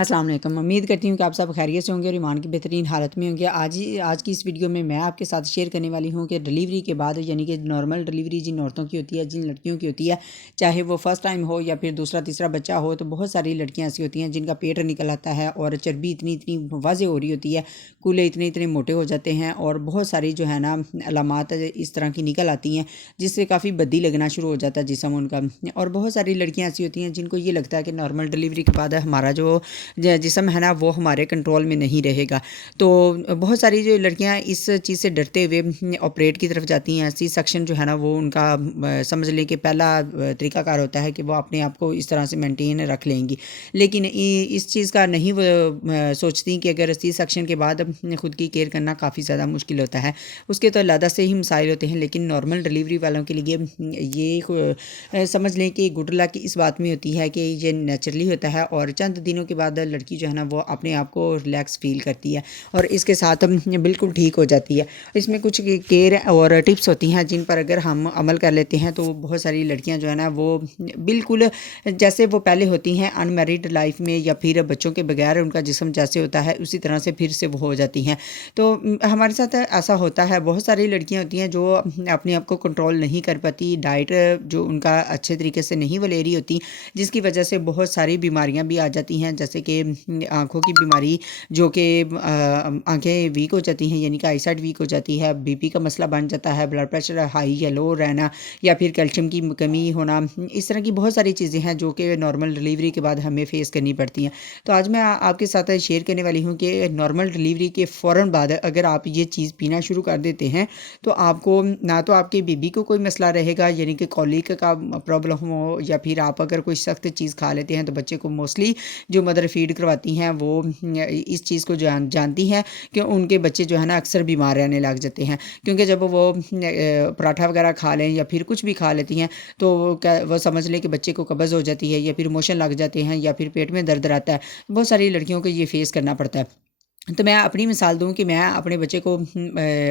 अस्सलाम वालेकुम। उम्मीद करती हूँ कि आप सब खैरियत से होंगे और ईमान की बेहतरीन हालत में होंगे। आज की इस वीडियो में मैं आपके साथ शेयर करने वाली हूँ कि डिलीवरी के बाद यानी कि नॉर्मल डिलीवरी जिन औरतों की होती है, जिन लड़कियों की होती है, चाहे वो फ़र्स्ट टाइम हो या फिर दूसरा तीसरा बच्चा हो, तो बहुत सारी लड़कियाँ ऐसी होती हैं जिनका पेट निकल आता है और चर्बी इतनी इतनी वाज़ेह हो रही होती है, कूल्हे इतने इतने मोटे हो जाते हैं और बहुत सारी जो है ना अलामात इस तरह की निकल आती हैं जिससे काफ़ी बदी लगना शुरू हो जाता है जिस्म उनका। और बहुत सारी लड़कियाँ ऐसी होती हैं जिनको ये लगता है कि नॉर्मल डिलीवरी के बाद हमारा जो जिस्म है ना वो हमारे कंट्रोल में नहीं रहेगा। तो बहुत सारी जो लड़कियां इस चीज़ से डरते हुए ऑपरेट की तरफ जाती हैं। सी सेक्शन जो है ना वो उनका समझ लें कि पहला तरीकाकार होता है कि वो अपने आप को इस तरह से मेंटेन रख लेंगी, लेकिन इस चीज़ का नहीं वो सोचती कि अगर सी सेक्शन के बाद ख़ुद की केयर करना काफ़ी ज़्यादा मुश्किल होता है। उसके तो अलग से ही मसाइल होते हैं, लेकिन नॉर्मल डिलीवरी वालों के लिए ये समझ लें कि गुड लक इस बात में होती है कि ये नेचुरली होता है और चंद दिनों के बाद लड़की जो है ना वो अपने आप को रिलैक्स फील करती है और इसके साथ बिल्कुल ठीक हो जाती है। इसमें कुछ केयर और टिप्स होती हैं जिन पर अगर हम अमल कर लेते हैं तो बहुत सारी लड़कियां जो है ना वो बिल्कुल जैसे वो पहले होती हैं अनमैरिड लाइफ में या फिर बच्चों के बगैर उनका जिस्म जैसे होता है उसी तरह से फिर से वो हो जाती हैं। तो हमारे साथ ऐसा होता है, बहुत सारी लड़कियाँ होती हैं जो अपने आप को कंट्रोल नहीं कर पाती, डाइट जो उनका अच्छे तरीके से नहीं वो ले रही होती, जिसकी वजह से बहुत सारी बीमारियां भी आ जाती हैं, जैसे कि आँखों की बीमारी जो कि आँखें वीक हो जाती हैं, यानी कि आईसाइट वीक हो जाती है, बीपी का मसला बन जाता है, ब्लड प्रेशर हाई या लो रहना या फिर कैल्शियम की कमी होना। इस तरह की बहुत सारी चीज़ें हैं जो कि नॉर्मल डिलीवरी के बाद हमें फेस करनी पड़ती हैं। तो आज मैं आपके साथ शेयर करने वाली हूँ कि नॉर्मल डिलीवरी के फ़ौरन बाद अगर आप ये चीज़ पीना शुरू कर देते हैं तो आपको ना तो आपके बेबी को कोई मसला रहेगा, यानी कि कॉलिक का प्रॉब्लम हो, या फिर आप अगर कोई सख्त चीज़ खा लेते हैं तो बच्चे को मोस्टली जो मदर फीड करवाती हैं वो इस चीज़ को जानती हैं कि उनके बच्चे जो है ना अक्सर बीमार रहने लग जाते हैं, क्योंकि जब वो पराठा वगैरह खा लें या फिर कुछ भी खा लेती हैं तो वो समझ लें कि बच्चे को कब्ज़ हो जाती है या फिर मोशन लग जाते हैं या फिर पेट में दर्द रहता है। बहुत सारी लड़कियों को ये फेस करना पड़ता है। तो मैं अपनी मिसाल दूँ कि मैं अपने बच्चे को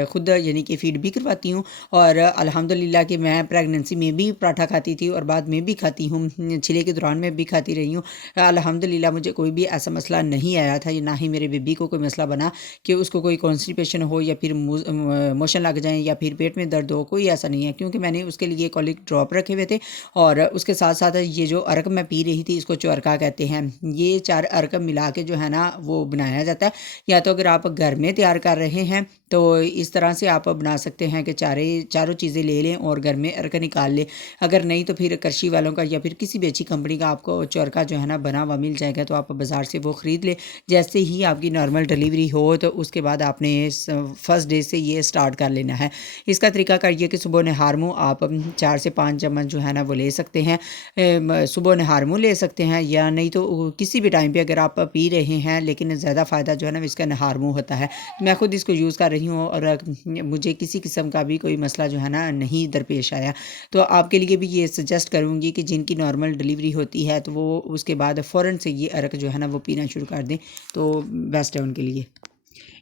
खुद यानी कि फ़ीड भी करवाती हूँ और अल्हम्दुलिल्लाह कि मैं प्रेगनेंसी में भी पराठा खाती थी और बाद में भी खाती हूँ, छिले के दौरान में भी खाती रही हूँ। अल्हम्दुलिल्लाह मुझे कोई भी ऐसा मसला नहीं आया था, ना ही मेरे बेबी को कोई मसला बना कि उसको कोई कॉन्स्टिपेशन हो या फिर मोशन लग जाए या फिर पेट में दर्द हो, कोई ऐसा नहीं है, क्योंकि मैंने उसके लिए कॉलिक ड्रॉप रखे हुए थे और उसके साथ साथ ये जो अर्क मैं पी रही थी इसको चरका कहते हैं। ये 4 अर्क मिला के जो है ना वो बनाया जाता है, या तो अगर आप घर में तैयार कर रहे हैं तो इस तरह से आप बना सकते हैं कि चारों चीज़ें ले लें और घर में अर्क निकाल लें। अगर नहीं तो फिर कृषि वालों का या फिर किसी भी अच्छी कंपनी का आपको चरखा जो है ना बना हुआ मिल जाएगा, तो आप बाज़ार से वो ख़रीद लें। जैसे ही आपकी नॉर्मल डिलीवरी हो तो उसके बाद आपने फर्स्ट डे से ये स्टार्ट कर लेना है। इसका तरीका करिए कि सुबह नहार मुँह आप 4 से 5 चम्मच जो है ना वो ले सकते हैं। सुबह नहार मुँह ले सकते हैं, या नहीं तो किसी भी टाइम पे अगर आप पी रहे हैं, लेकिन ज़्यादा फ़ायदा जो है ना इसका नहार मुँह होता है। मैं खुद इसको यूज़ कर रही हूँ और मुझे किसी किस्म का भी कोई मसला जो है ना नहीं दरपेश आया। तो आपके लिए भी ये सजेस्ट करूँगी कि जिनकी नॉर्मल डिलीवरी होती है तो वो उसके बाद फ़ौरन से ये अर्क जो है ना वो पीना शुरू कर दें, तो बेस्ट है उनके लिए।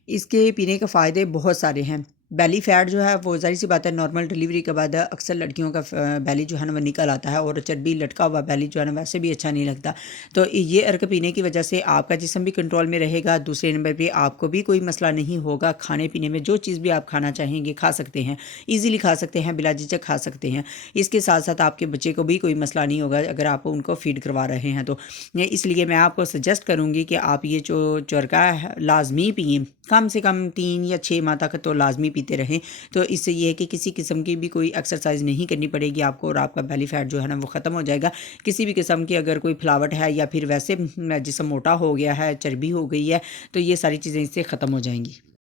इसके पीने के फ़ायदे बहुत सारे हैं। बेली फ़ैट जो है वो ज़ाहिर सी बात है नॉर्मल डिलीवरी के बाद अक्सर लड़कियों का बेली जो है ना वो निकल आता है और चर्बी लटका हुआ बेली जो है ना वैसे भी अच्छा नहीं लगता। तो ये अर्क पीने की वजह से आपका जिस्म भी कंट्रोल में रहेगा, दूसरे नंबर पे आपको भी कोई मसला नहीं होगा। खाने पीने में जो चीज़ भी आप खाना चाहेंगे खा सकते हैं, ईज़िली खा सकते हैं, बिला झिझक खा सकते हैं। इसके साथ साथ आपके बच्चे को भी कोई मसला नहीं होगा अगर आप उनको फ़ीड करवा रहे हैं तो। इसलिए मैं आपको सजेस्ट करूँगी कि आप ये जो चरका है लाजमी पिएँ, कम से कम 3 या 6 माह तक तो लाजमी पीते रहें। तो इससे ये है कि किसी किस्म की भी कोई एक्सरसाइज नहीं करनी पड़ेगी आपको और आपका बेली फैट जो है ना वो ख़त्म हो जाएगा। किसी भी किस्म की अगर कोई फुलावट है या फिर वैसे जिस्म मोटा हो गया है, चर्बी हो गई है, तो ये सारी चीज़ें इससे ख़त्म हो जाएंगी।